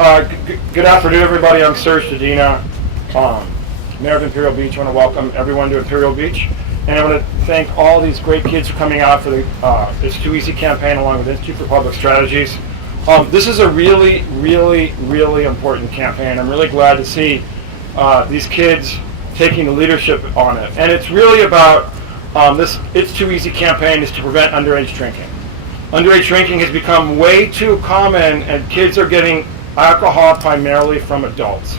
Good afternoon, everybody. I'm Serge Dedina, Mayor of Imperial Beach. I want to welcome everyone to Imperial Beach. And I want to thank all these great kids for coming out for the It's Too Easy campaign along with Institute for Public Strategies. This is a really, really, really important campaign. I'm really glad to see these kids taking the leadership on it. And it's really about this It's Too Easy campaign is to prevent underage drinking. Underage drinking has become way too common, and kids are getting alcohol primarily from adults.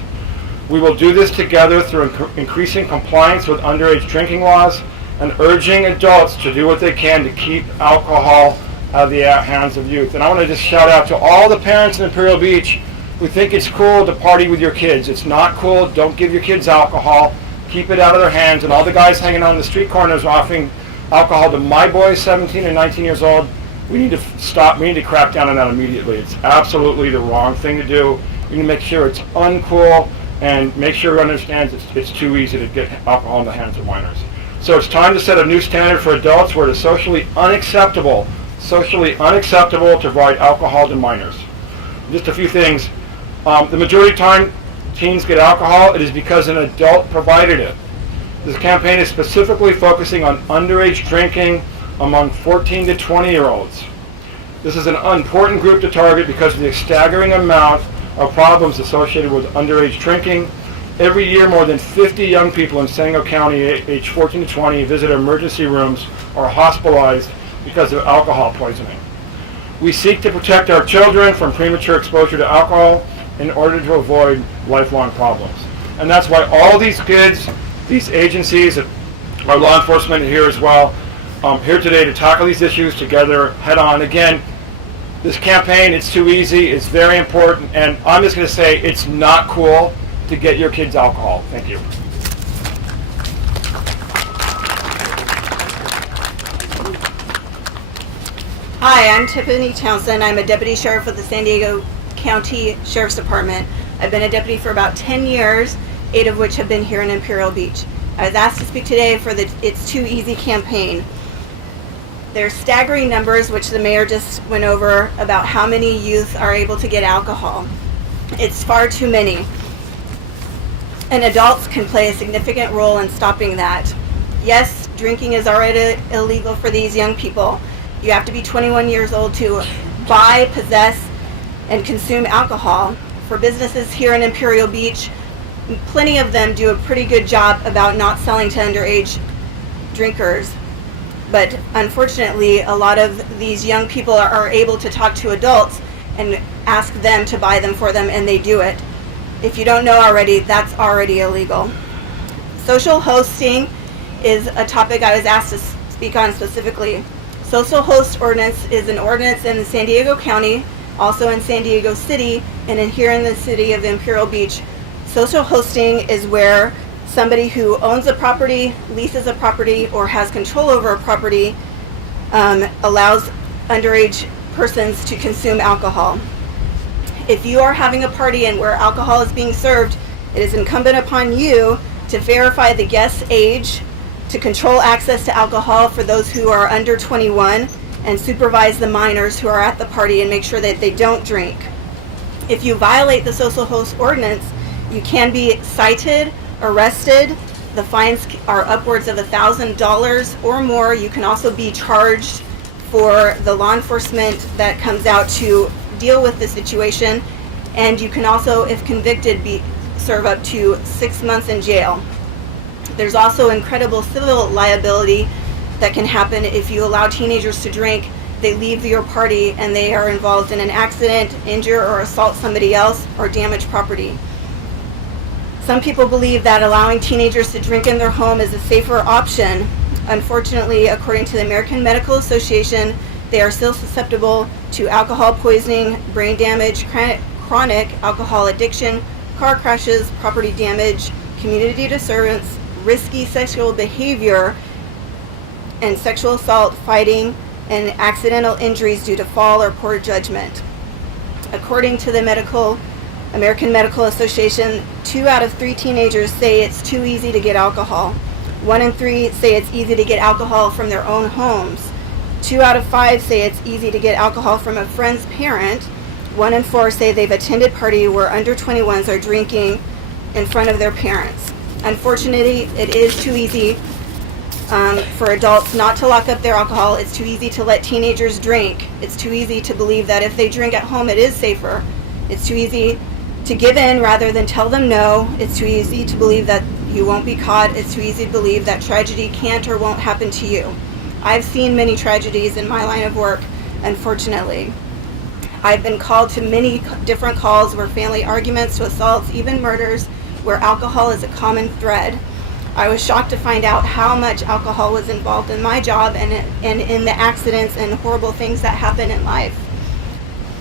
We will do this together through increasing compliance with underage drinking laws and urging adults to do what they can to keep alcohol out of the hands of youth. And I want to just shout out to all the parents in Imperial Beach who think it's cool to party with your kids. It's not cool. Don't give your kids alcohol. Keep it out of their hands. And all the guys hanging on the street corners offering alcohol to my boys 17 and 19 years old, we need to stop. We need to crack down on that immediately. It's absolutely the wrong thing to do. We need to make sure it's uncool and make sure everyone understands it's too easy to get alcohol in the hands of minors. So it's time to set a new standard for adults where it is socially unacceptable to provide alcohol to minors. Just a few things. The majority of time teens get alcohol, it is because an adult provided it. This campaign is specifically focusing on underage drinking among 14 to 20-year-olds. This is an important group to target because of the staggering amount of problems associated with underage drinking. Every year, more than 50 young people in San Diego County, aged 14 to 20, visit emergency rooms or are hospitalized because of alcohol poisoning. We seek to protect our children from premature exposure to alcohol in order to avoid lifelong problems. And that's why all these kids, these agencies, our law enforcement here as well, here today to tackle these issues together head on. Again, this campaign, It's Too Easy, is very important, and I'm just going to say it's not cool to get your kids alcohol. Thank you. Hi, I'm Tiffany Townsend. I'm a deputy sheriff with the San Diego County Sheriff's Department. I've been a deputy for about 10 years, 8 of which have been here in Imperial Beach. I was asked to speak today for the It's Too Easy campaign. There's staggering numbers, which the mayor just went over, about how many youth are able to get alcohol. It's far too many. And adults can play a significant role in stopping that. Yes, drinking is already illegal for these young people. You have to be 21 years old to buy, possess, and consume alcohol. For businesses here in Imperial Beach, plenty of them do a pretty good job about not selling to underage drinkers. But unfortunately, a lot of these young people are able to talk to adults and ask them to buy them for them, and they do it. If you don't know already, that's already illegal. Social hosting is a topic I was asked to speak on specifically. Social host ordinance is an ordinance in San Diego County, also in San Diego City, and here in the city of Imperial Beach. Social hosting is where somebody who owns a property, leases a property, or has control over a property allows underage persons to consume alcohol. If you are having a party and where alcohol is being served, it is incumbent upon you to verify the guest's age, to control access to alcohol for those who are under 21, and supervise the minors who are at the party and make sure that they don't drink. If you violate the social host ordinance, you can be cited, arrested. The fines are upwards of $1,000 or more. You can also be charged for the law enforcement that comes out to deal with the situation, and you can also, if convicted, serve up to 6 months in jail. There's also incredible civil liability that can happen if you allow teenagers to drink, they leave your party, and they are involved in an accident, injure or assault somebody else, or damage property. Some people believe that allowing teenagers to drink in their home is a safer option. Unfortunately, according to the American Medical Association, they are still susceptible to alcohol poisoning, brain damage, chronic alcohol addiction, car crashes, property damage, community disturbance, risky sexual behavior, and sexual assault, fighting, and accidental injuries due to fall or poor judgment. According to the American Medical Association, 2 out of 3 teenagers say it's too easy to get alcohol. 1 in 3 say it's easy to get alcohol from their own homes. 2 out of 5 say it's easy to get alcohol from a friend's parent. 1 in 4 say they've attended party where under 21s are drinking in front of their parents. Unfortunately, it is too easy for adults not to lock up their alcohol. It's too easy to let teenagers drink. It's too easy to believe that if they drink at home, it is safer. It's too easy to give in rather than tell them no. It's too easy to believe that you won't be caught. It's too easy to believe that tragedy can't or won't happen to you. I've seen many tragedies in my line of work, unfortunately. I've been called to many different calls where family arguments to assaults, even murders, where alcohol is a common thread. I was shocked to find out how much alcohol was involved in my job and in the accidents and horrible things that happen in life.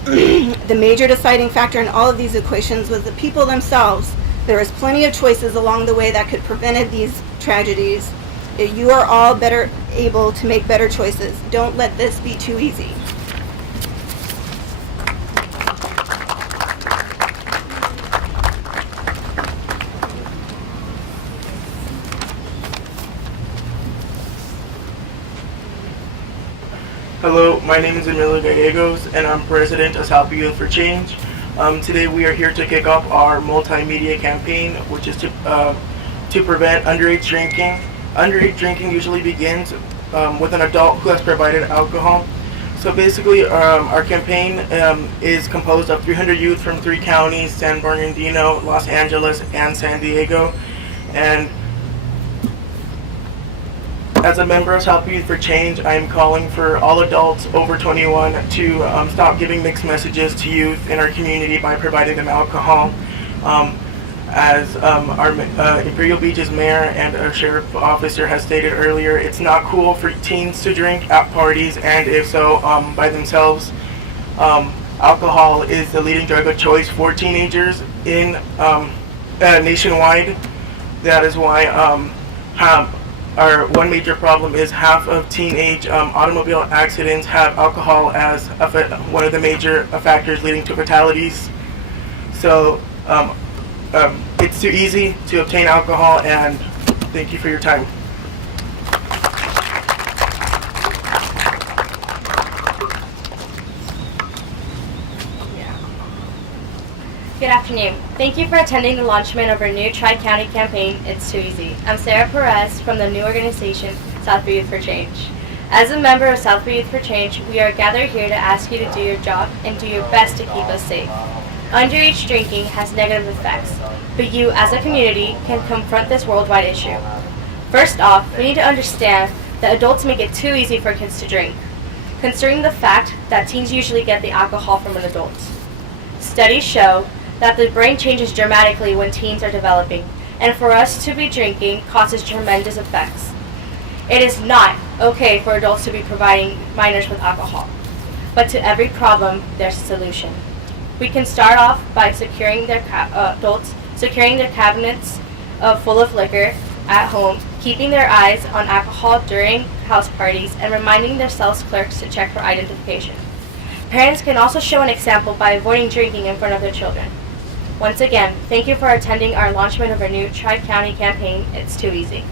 The major deciding factor in all of these equations was the people themselves. There was plenty of choices along the way that could prevent these tragedies. You are all better able to make better choices. Don't let this be too easy. Hello, my name is Emilio Gallegos, and I'm president of South Youth for Change. Today we are here to kick off our multimedia campaign, which is to prevent underage drinking. Underage drinking usually begins with an adult who has provided alcohol. So basically, our campaign is composed of 300 youth from 3 counties: San Bernardino, Los Angeles, and San Diego. And as a member of South Youth for Change, I am calling for all adults over 21 to stop giving mixed messages to youth in our community by providing them alcohol. As our Imperial Beach's mayor and our sheriff officer has stated earlier, it's not cool for teens to drink at parties, and if so, by themselves. Alcohol is the leading drug of choice for teenagers in nationwide. That is why our one major problem is half of teenage automobile accidents have alcohol as one of the major factors leading to fatalities. So it's too easy to obtain alcohol, and thank you for your time. Good afternoon. Thank you for attending the launchment of our new Tri-County campaign, It's Too Easy. I'm Sarah Perez from the new organization, South Youth for Change. As a member of South Youth for Change, we are gathered here to ask you to do your job and do your best to keep us safe. Underage drinking has negative effects, but you, as a community, can confront this worldwide issue. First off, we need to understand that adults make it too easy for kids to drink, considering the fact that teens usually get the alcohol from an adult. Studies show that the brain changes dramatically when teens are developing, and for us to be drinking causes tremendous effects. It is not okay for adults to be providing minors with alcohol, but to every problem, there's a solution. We can start off by adults securing their cabinets full of liquor at home, keeping their eyes on alcohol during house parties, and reminding their sales clerks to check for identification. Parents can also show an example by avoiding drinking in front of their children. Once again, thank you for attending our launchment of our new Tri-County campaign, It's Too Easy.